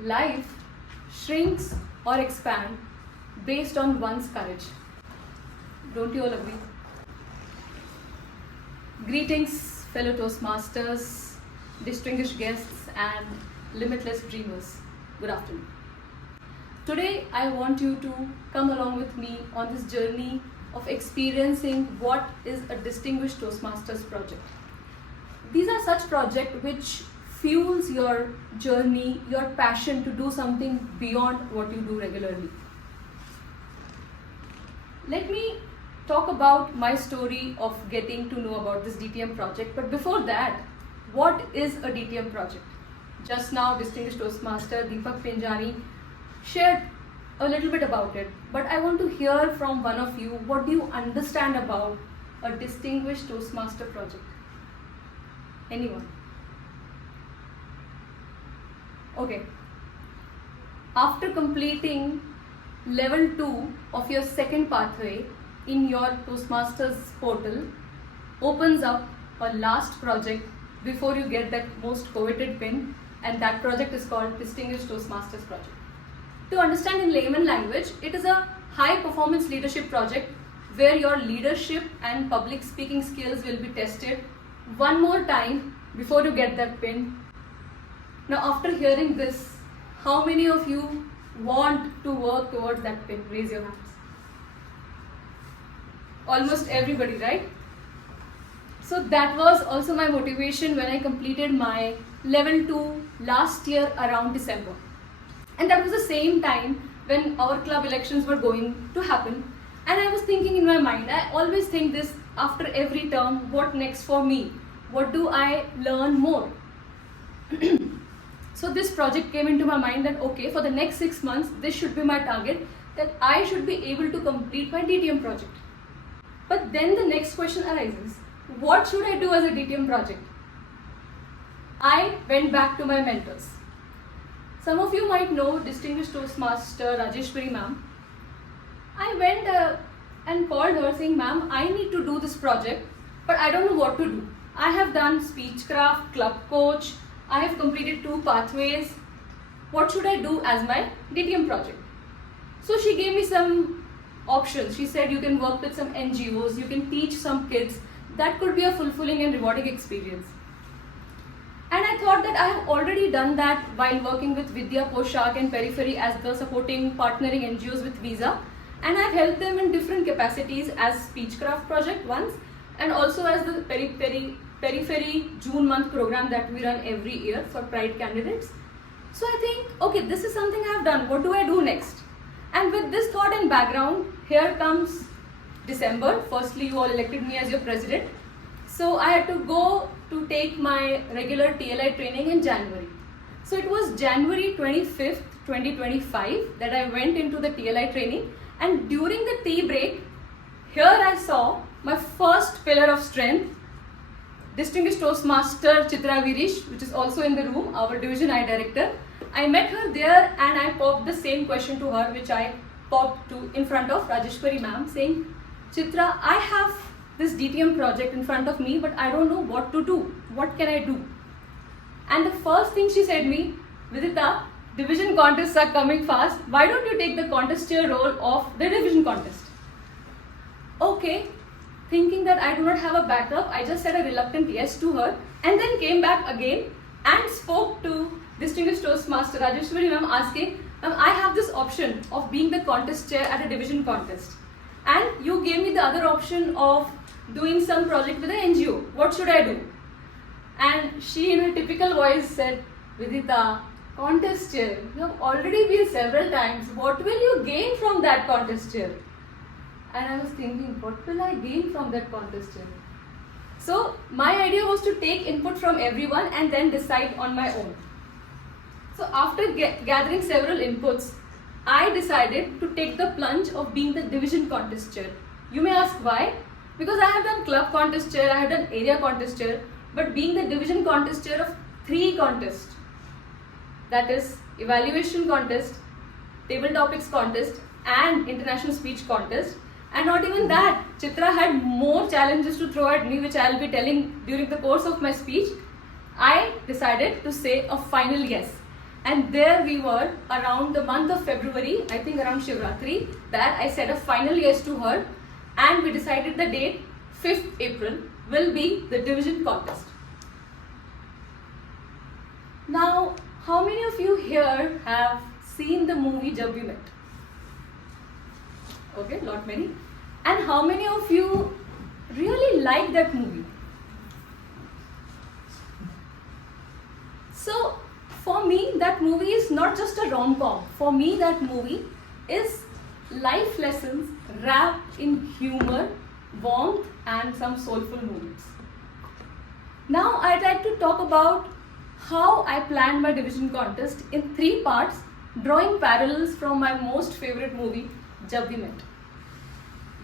Life shrinks or expands based on one's courage. Don't you all agree? Greetings, fellow Toastmasters, distinguished guests, and limitless dreamers. Good afternoon. Today, I want you to come along with me on this journey of experiencing what is a Distinguished Toastmasters Project. These are such projects which fuels your journey, your passion to do something beyond what you do regularly. Let me talk about my story of getting to know about this DTM project. But before that, what is a DTM project? Just now, Distinguished Toastmaster Deepak Pinjani shared a little bit about it. But I want to hear from one of you, what do you understand about a Distinguished Toastmaster Project? Anyone? Okay. After completing level 2 of your second pathway in your Toastmasters portal, opens up a last project before you get that most coveted pin, and that project is called Distinguished Toastmasters Project. To understand in layman language, it is a high performance leadership project where your leadership and public speaking skills will be tested one more time before you get that pin. Now, after hearing this, how many of you want to work towards that pin? Raise your hands. Almost everybody, right? So that was also my motivation when I completed my level 2 last year around December. And that was the same time when our club elections were going to happen. And I was thinking in my mind, I always think this after every term, what next for me? What do I learn more? So this project came into my mind that okay, for the next 6 months, this should be my target, that I should be able to complete my DTM project. But then the next question arises, what should I do as a DTM project? I went back to my mentors. Some of you might know Distinguished Toastmaster Rajeshwari ma'am. I went and called her saying, ma'am, I need to do this project, but I don't know what to do. I have done speechcraft, club coach, I have completed 2 pathways. What should I do as my DTM project? So she gave me some options. She said you can work with some NGOs, you can teach some kids. That could be a fulfilling and rewarding experience. And I thought that I have already done that while working with Vidya Poshak and Periphery as the supporting partnering NGOs with Visa. And I've helped them in different capacities as Speechcraft project once, and also as the Periphery June month program that we run every year for Pride candidates. So I think, okay, this is something I have done. What do I do next? And with this thought and background, here comes December. Firstly, you all elected me as your president. So I had to go to take my regular TLI training in January. So it was January 25th, 2025 that I went into the TLI training, and during the tea break, here I saw my first pillar of strength, Distinguished Toastmaster Chitra Virish, which is also in the room, our Division I Director. I met her there and I popped the same question to her which I popped to in front of Rajeshwari ma'am, saying, Chitra, I have this DTM project in front of me, but I don't know what to do. What can I do? And the first thing she said me, Vidita, division contests are coming fast. Why don't you take the contest chair role of the division contest? Okay, thinking that I do not have a backup, I just said a reluctant yes to her, and then came back again and spoke to Distinguished Toastmaster Rajeshwari ma'am asking, ma'am, I have this option of being the contest chair at a division contest. And you gave me the other option of doing some project with an NGO. What should I do? And she in her typical voice said, Vidita, contest chair, you have already been several times. What will you gain from that contest chair? And I was thinking, what will I gain from that contest chair? So my idea was to take input from everyone and then decide on my own. So after gathering several inputs, I decided to take the plunge of being the division contest chair. You may ask why? Because I have done club contest chair, I have done area contest chair, but being the division contest chair of 3 contests, that is evaluation contest, table topics contest and international speech contest, and not even that, Chitra had more challenges to throw at me which I will be telling during the course of my speech. I decided to say a final yes. And there we were around the month of February, I think around Shivratri, that I said a final yes to her, and we decided the date 5th April will be the division contest. Now, how many of you here have seen the movie Jab We Met? Okay, not many. And how many of you really like that movie? So, for me, that movie is not just a rom-com. For me, that movie is life lessons wrapped in humor, warmth, and some soulful moments. Now, I'd like to talk about how I planned my division contest in 3 parts, drawing parallels from my most favorite movie, Jab We Met.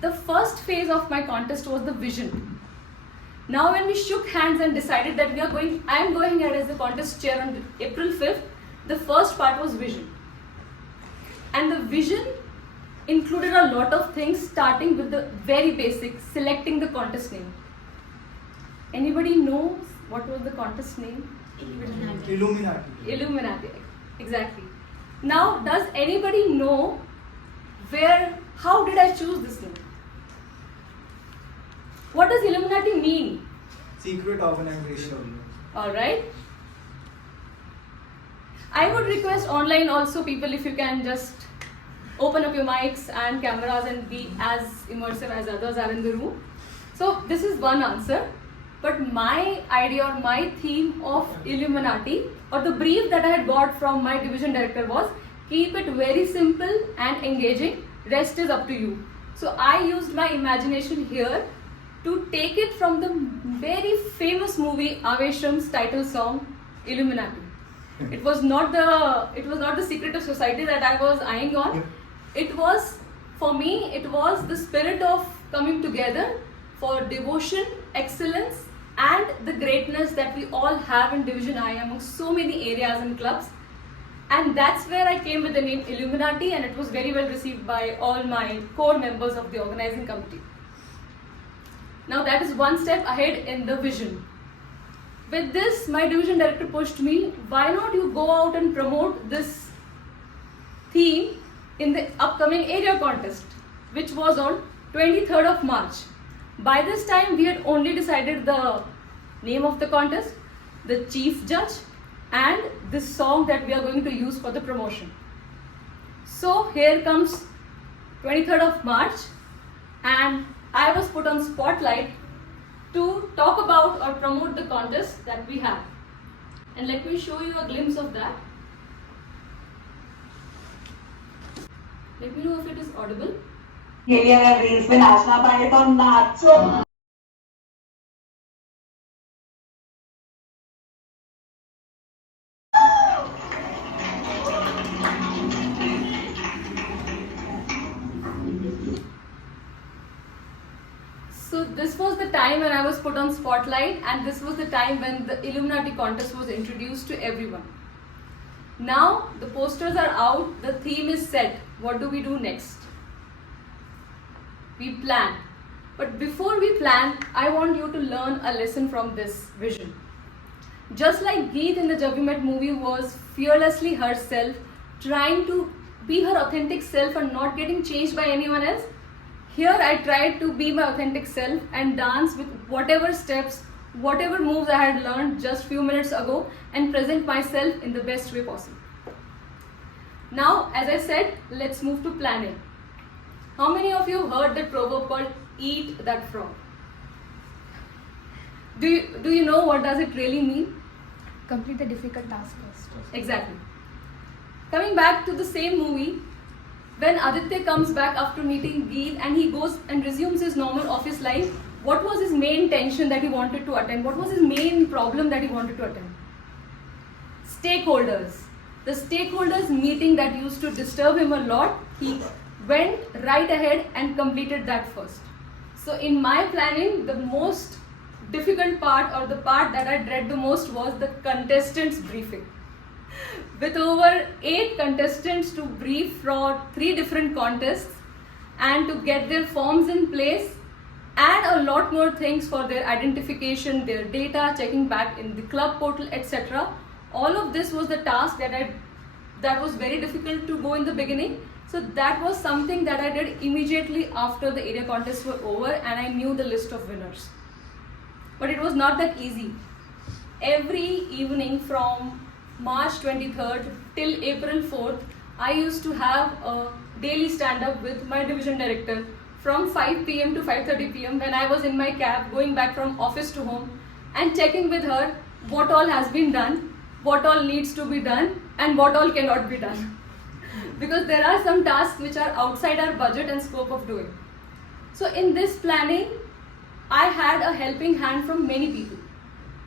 The first phase of my contest was the vision. Now when we shook hands and decided that I am going ahead as the contest chair on April 5th, the first part was vision. And the vision included a lot of things, starting with the very basic, selecting the contest name. Anybody knows what was the contest name? Illuminati, exactly. Now, does anybody know how did I choose this name? What does Illuminati mean? Secret organization. Alright. I would request online also people, if you can just open up your mics and cameras and be as immersive as others are in the room. So this is one answer. But my idea or my theme of Illuminati, or the brief that I had got from my division director, was keep it very simple and engaging. Rest is up to you. So I used my imagination here to take it from the very famous movie Avesham's title song Illuminati. It was not the secret of society that I was eyeing on. It was, for me, it was the spirit of coming together for devotion, excellence, and the greatness that we all have in Division I among so many areas and clubs. And that's where I came with the name Illuminati, and it was very well received by all my core members of the organizing committee. Now that is one step ahead in the vision. With this, my division director pushed me, why not you go out and promote this theme in the upcoming area contest, which was on 23rd of March. By this time, we had only decided the name of the contest, the chief judge, and this song that we are going to use for the promotion. So here comes 23rd of March, and I was put on spotlight to talk about or promote the contest that we have. And let me show you a glimpse of that. Let me know if it is audible. So this was the time when I was put on spotlight, and this was the time when the Illuminati contest was introduced to everyone. Now the posters are out, the theme is set. What do we do next? We plan. But before we plan, I want you to learn a lesson from this vision. Just like Geet in the Jab We Met movie was fearlessly herself, trying to be her authentic self and not getting changed by anyone else, here I tried to be my authentic self and dance with whatever steps, whatever moves I had learned just few minutes ago, and present myself in the best way possible. Now, as I said, let's move to planning. How many of you heard the proverb called eat that frog? Do you know what does it really mean? Complete the difficult task first. Exactly. Coming back to the same movie, when Aditya comes back after meeting Geet and he goes and resumes his normal office life, what was his main tension that he wanted to attend? What was his main problem that he wanted to attend? Stakeholders. The stakeholders meeting that used to disturb him a lot, he went right ahead and completed that first. So in my planning, the most difficult part, or the part that I dread the most, was the contestants briefing. With over 8 contestants to brief for 3 different contests and to get their forms in place and a lot more things for their identification, their data, checking back in the club portal, etc. All of this was the task that I that was very difficult to go in the beginning. So that was something that I did immediately after the area contests were over and I knew the list of winners. But it was not that easy. Every evening from March 23rd till April 4th, I used to have a daily stand-up with my division director from 5 p.m. to 5:30 p.m. when I was in my cab going back from office to home and checking with her what all has been done, what all needs to be done and what all cannot be done. Because there are some tasks which are outside our budget and scope of doing. So in this planning, I had a helping hand from many people.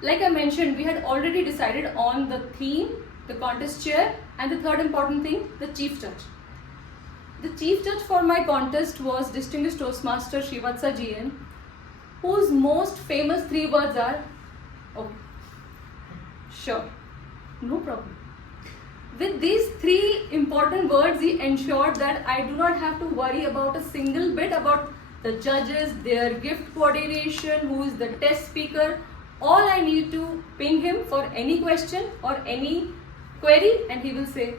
Like I mentioned, we had already decided on the theme, the contest chair, and the third important thing, the chief judge. The chief judge for my contest was Distinguished Toastmaster Srivatsa GN, whose most famous 3 words are, okay, sure, no problem. With these 3 important words, he ensured that I do not have to worry about a single bit about the judges, their gift coordination, who is the test speaker. All I need to ping him for any question or any query and he will say,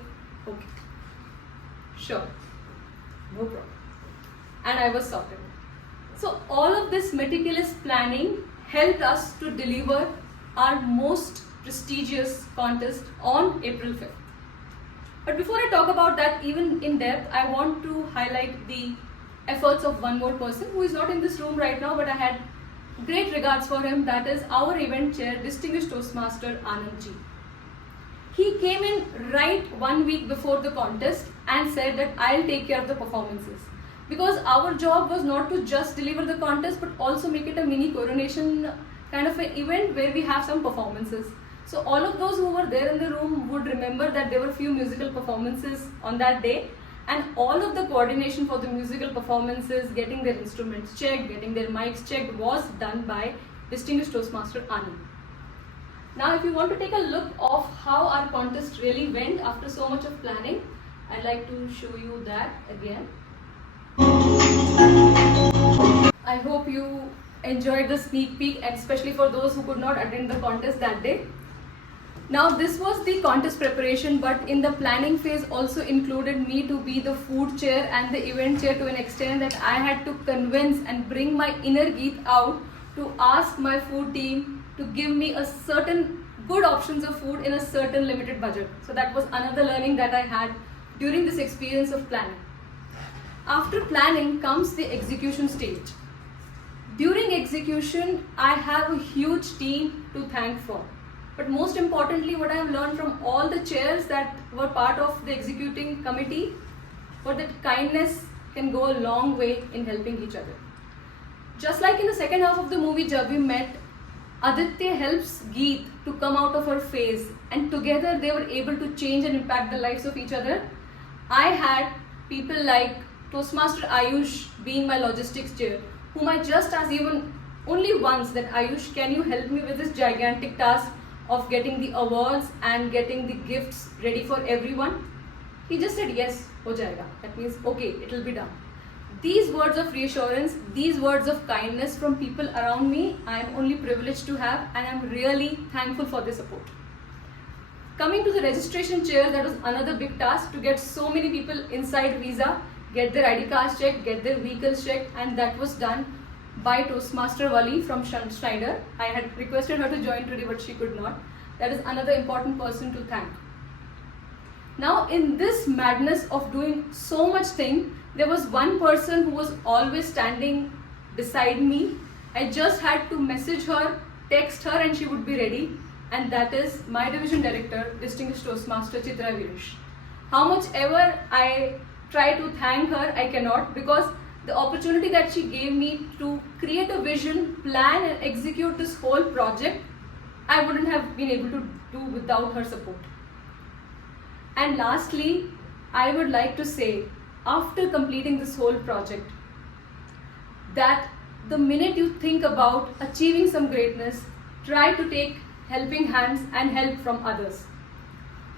okay, sure, no problem. And I was sorted. So all of this meticulous planning helped us to deliver our most prestigious contest on April 5th. But before I talk about that even in depth, I want to highlight the efforts of one more person who is not in this room right now, but I had great regards for him. That is our event chair, Distinguished Toastmaster Anand ji. He came in right 1 week before the contest and said that I'll take care of the performances. Because our job was not to just deliver the contest but also make it a mini coronation kind of an event where we have some performances. So all of those who were there in the room would remember that there were few musical performances on that day, and all of the coordination for the musical performances, getting their instruments checked, getting their mics checked was done by Distinguished Toastmaster Anand. Now if you want to take a look of how our contest really went after so much of planning, I'd like to show you that again. I hope you enjoyed the sneak peek, and especially for those who could not attend the contest that day. Now this was the contest preparation, but in the planning phase also included me to be the food chair and the event chair to an extent that I had to convince and bring my inner geek out to ask my food team to give me a certain good options of food in a certain limited budget. So that was another learning that I had during this experience of planning. After planning comes the execution stage. During execution, I have a huge team to thank for. But most importantly, what I have learned from all the chairs that were part of the executing committee was that kindness can go a long way in helping each other. Just like in the second half of the movie Jab We Met, Aditya helps Geet to come out of her phase, and together they were able to change and impact the lives of each other. I had people like Toastmaster Ayush being my logistics chair, whom I just asked even only once that Ayush, can you help me with this gigantic task of getting the awards and getting the gifts ready for everyone? He just said yes, ho jayega. That means okay, it will be done. These words of reassurance, these words of kindness from people around me, I am only privileged to have, and I am really thankful for their support. Coming to the registration chair, that was another big task to get so many people inside visa, get their ID cards checked, get their vehicles checked, and that was done by Toastmaster Wali from Schneider. I had requested her to join today, but she could not. That is another important person to thank. Now in this madness of doing so much thing, there was one person who was always standing beside me. I just had to message her, text her, and she would be ready. And that is my division director, Distinguished Toastmaster Chitra Virish. How much ever I try to thank her, I cannot, because the opportunity that she gave me to create a vision, plan and execute this whole project, I wouldn't have been able to do without her support. And lastly, I would like to say, after completing this whole project, that the minute you think about achieving some greatness, try to take helping hands and help from others.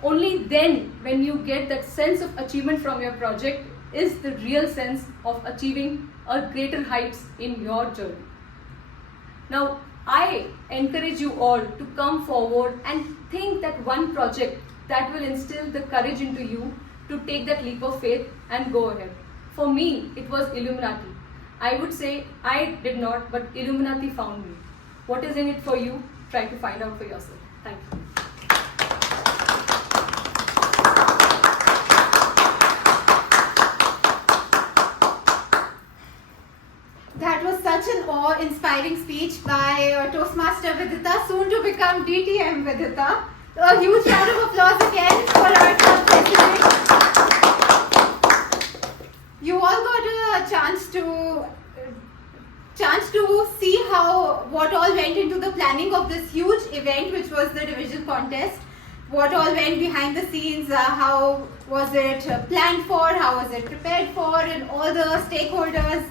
Only then, when you get that sense of achievement from your project, is the real sense of achieving a greater heights in your journey. Now, I encourage you all to come forward and think that one project that will instill the courage into you to take that leap of faith and go ahead. For me, it was Illuminati. I would say I did not, but Illuminati found me. What is in it for you? Try to find out for yourself. Thank you. That was such an awe-inspiring speech by Toastmaster Vidita, soon to become DTM Vidita. A huge round of applause again for our club president. You all got a chance to see what all went into the planning of this huge event, which was the division contest. What all went behind the scenes, how was it planned for, how was it prepared for, and all the stakeholders